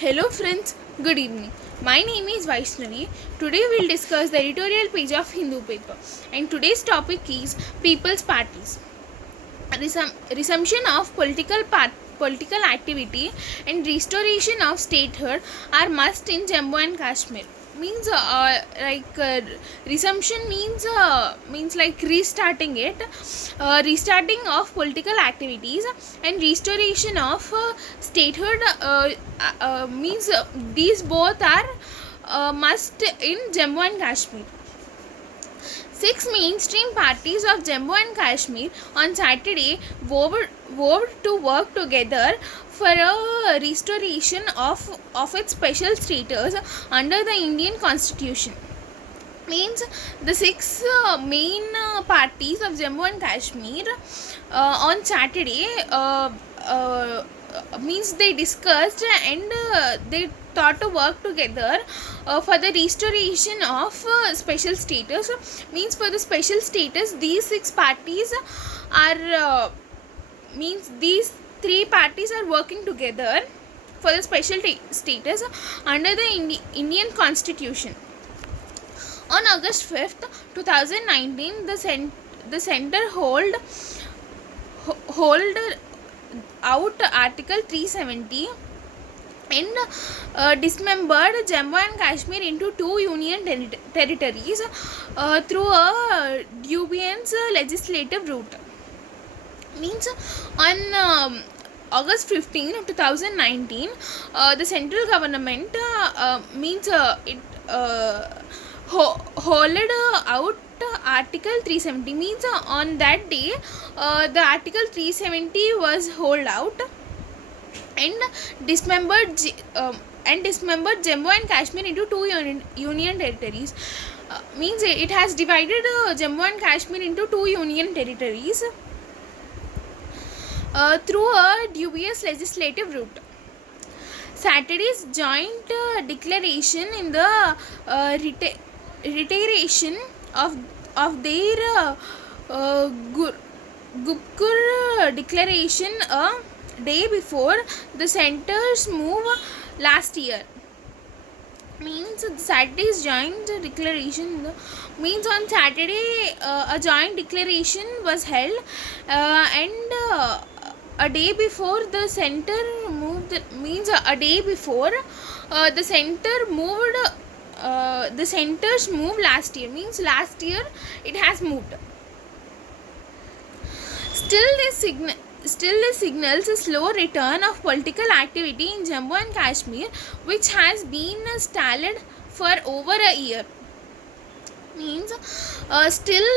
Hello friends, good evening. My name is Vaishnavi. Today we'll discuss the editorial page of Hindu paper, and today's topic is People's Parties. Resumption of political activity and restoration of statehood are must in Jammu and Kashmir. Means resumption means like restarting it, restarting of political activities and restoration of statehood means these both are must in Jammu and Kashmir. Six mainstream parties of Jammu and Kashmir on Saturday vowed to work together for a restoration of its special status under the Indian Constitution. Means the six main parties of Jammu and Kashmir on Saturday means they discussed and they thought to work together for the restoration of special status. Means for the special status, these six parties are means these three parties are working together for the special status under the Indian Constitution. On August 5th, 2019, the center hold out Article 370 and dismembered Jammu and Kashmir into two union territories through a dubious legislative route. Means on August 15, 2019, the central government means it hollowed out Article 370. Means on that day the Article 370 was hauled out and dismembered Jammu and Kashmir into two union territories. Means it has divided Jammu and Kashmir into two union territories through a dubious legislative route. Saturday's joint declaration in the reiteration of their Gupkur declaration a day before the center's move last year. Means Saturday's joint declaration means on Saturday a joint declaration was held and a day before the center moved. Means a day before the center moved the center's move last year. Means last year it has moved. Still this signals a slow return of political activity in Jammu and Kashmir, which has been stalled for over a year. Means still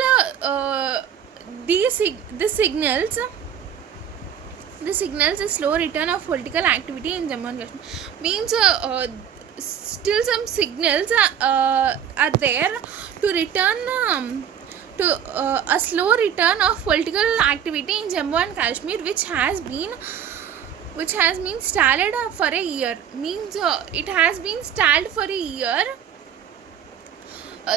this signals a slow return of political activity in Jammu and Kashmir. Means still some signals are there to return to a slow return of political activity in Jammu and Kashmir, which has been stalled for a year. Means it has been stalled for a year.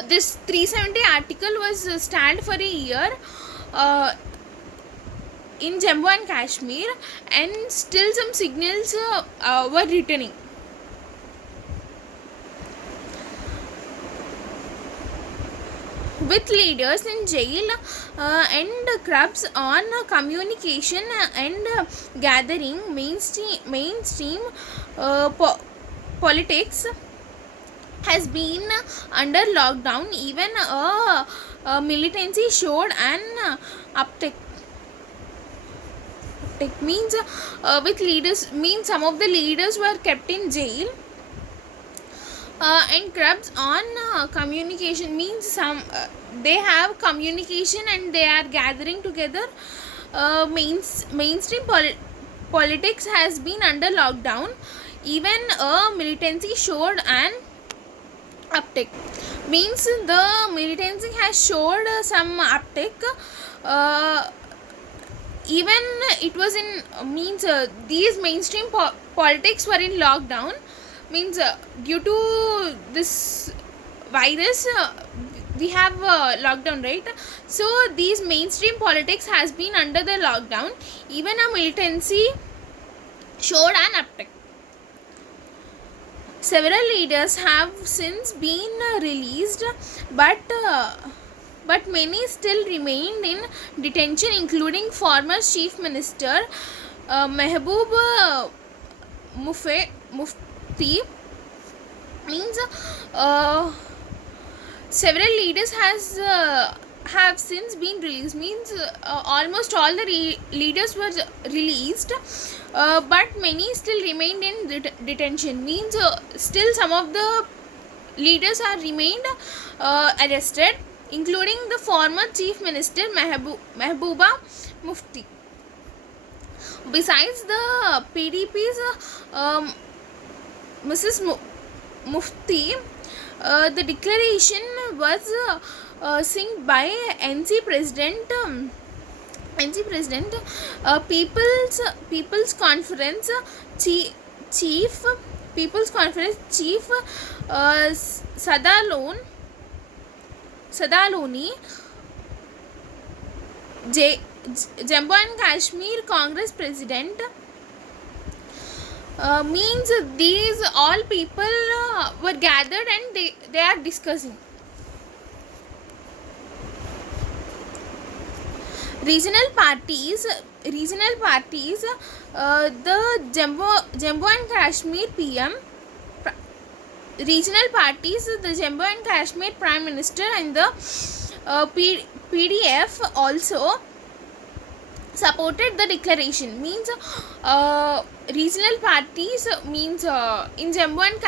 This 370 article was stalled for a year in Jammu and Kashmir, and still some signals were returning. With leaders in jail and crabs on communication and gathering, mainstream politics has been under lockdown. Even militancy showed an uptick. Means with leaders means some of the leaders were kept in jail and crabs on communication. Means some they have communication and they are gathering together. Mainstream politics has been under lockdown. Even militancy showed an uptick. Means the militancy has showed some uptick. Even it was in means these mainstream politics were in lockdown. Means due to this virus we have lockdown, right? So these mainstream politics has been under the lockdown. Even a militancy showed an uptick. Several leaders have since been released, but many still remained in detention, including former Chief Minister Mehboob Mufti. Means several leaders have since been released. Means almost all the leaders were released, but many still remained in detention. Means still some of the leaders are remained arrested, including the former Chief Minister Mehbooba Mufti. Besides the PDP's Mrs. Mufti, the declaration was signed by NC President, People's Conference Chief, People's Conference Chief Sadaloni, Jammu and Kashmir Congress President. Means these all people were gathered and they are discussing. Regional parties, the Jammu and Kashmir PM, regional parties, the Jammu and Kashmir Prime Minister and the PDF also supported the declaration. Means regional parties, means in Jammu and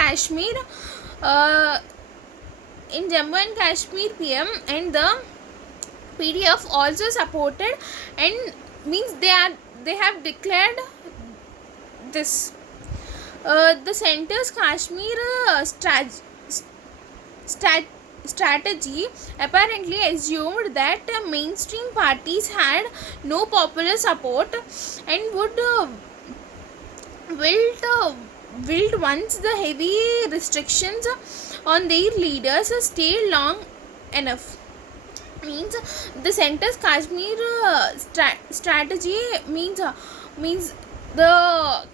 Kashmir, PM and the PDF also supported, and means they have declared this. The center's Kashmir strategy apparently assumed that mainstream parties had no popular support and would wilt once the heavy restrictions on their leaders stayed long enough. Means the center's Kashmir strategy means the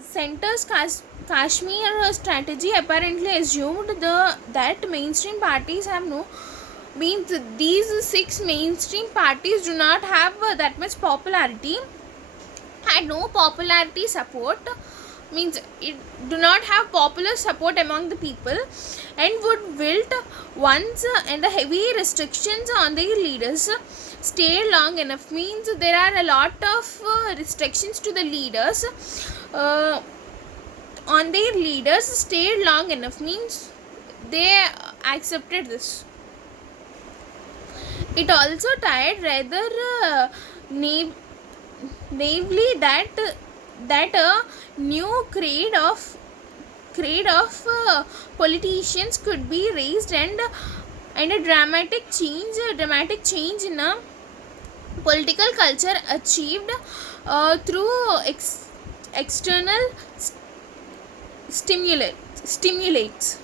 center's Kashmir strategy apparently assumed that mainstream parties have no, means these 6 mainstream parties do not have that much popularity, had no popularity support, means it do not have popular support among the people, and would wilt once and the heavy restrictions on their leaders stay long enough. Means there are a lot of restrictions to the leaders on their leaders stayed long enough, means they accepted this. It also tied rather naively that a new creed of politicians could be raised, and a dramatic change in a political culture achieved through external stimulates.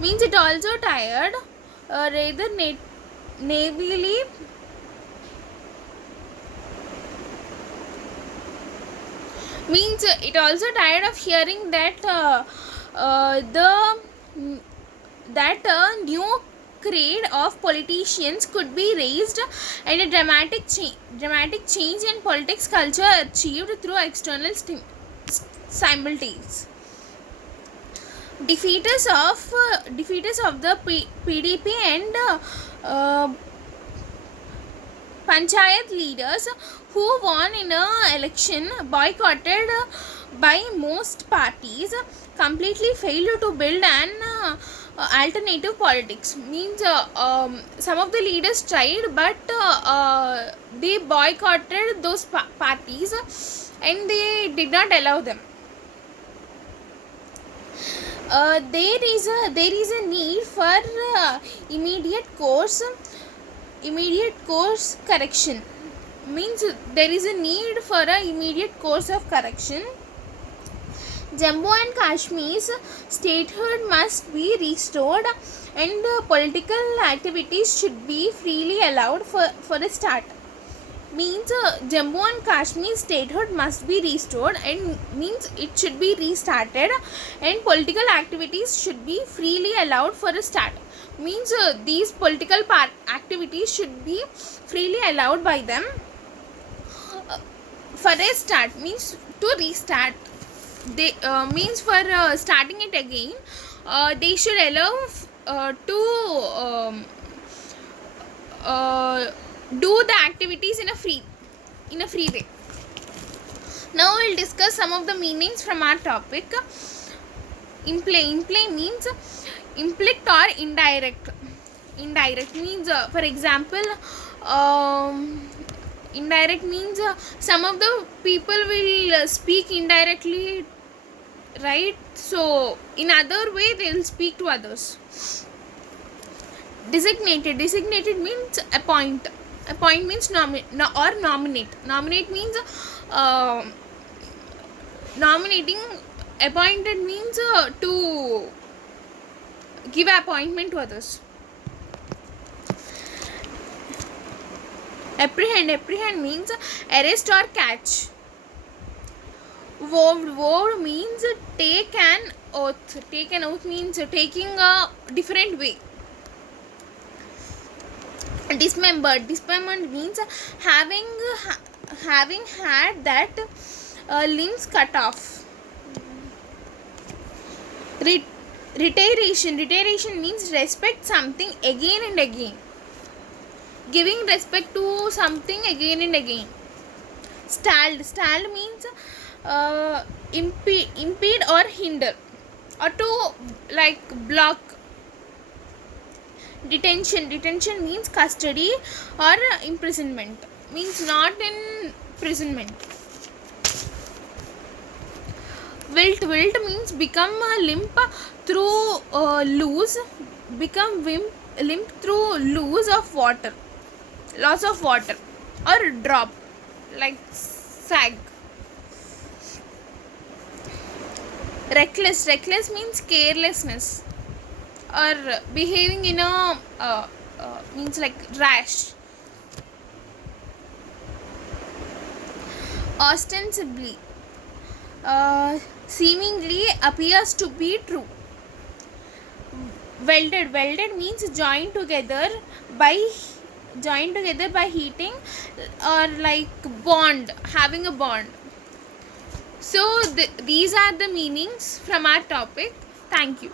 Means it also tired rather naively means it also tired of hearing that a new creed of politicians could be raised, and a dramatic change in politics culture achieved through external simultaneous. Defeaters of the PDP and panchayat leaders who won in an election boycotted by most parties completely failed to build an alternative politics. Means some of the leaders tried, but they boycotted those parties and they did not allow them. There is a need for immediate course correction. Means there is a need for a immediate course of correction. Jammu and Kashmir's statehood must be restored, and political activities should be freely allowed for a start. means Jammu and Kashmir statehood must be restored, and means it should be restarted, and political activities should be freely allowed for a start. Means these political activities should be freely allowed by them for a start, means to restart. They means for starting it again, they should allow to do the activities in a free way. Now we'll discuss some of the meanings from our topic. Imply means implicit or indirect. Indirect means for example, indirect means some of the people will speak indirectly, right? So in other way they will speak to others. Designated means appoint means nominate means nominating. Appointed means to give appointment to others. Apprehend means arrest or catch. Vowed means take an oath means taking a different way. Dismembered means having had that limbs cut off. Reiteration means respect something again and again, giving respect to something again and again. Stalled means impede or hinder, or to like block. Detention means custody or imprisonment, means not in imprisonment. Wilt means become limp through loss of water, loss of water, or drop, like sag. Reckless means carelessness, or behaving in a means like rash. Ostensibly seemingly appears to be true. Welded means joined together by heating, or like bond, having a bond. So these are the meanings from our topic. Thank you.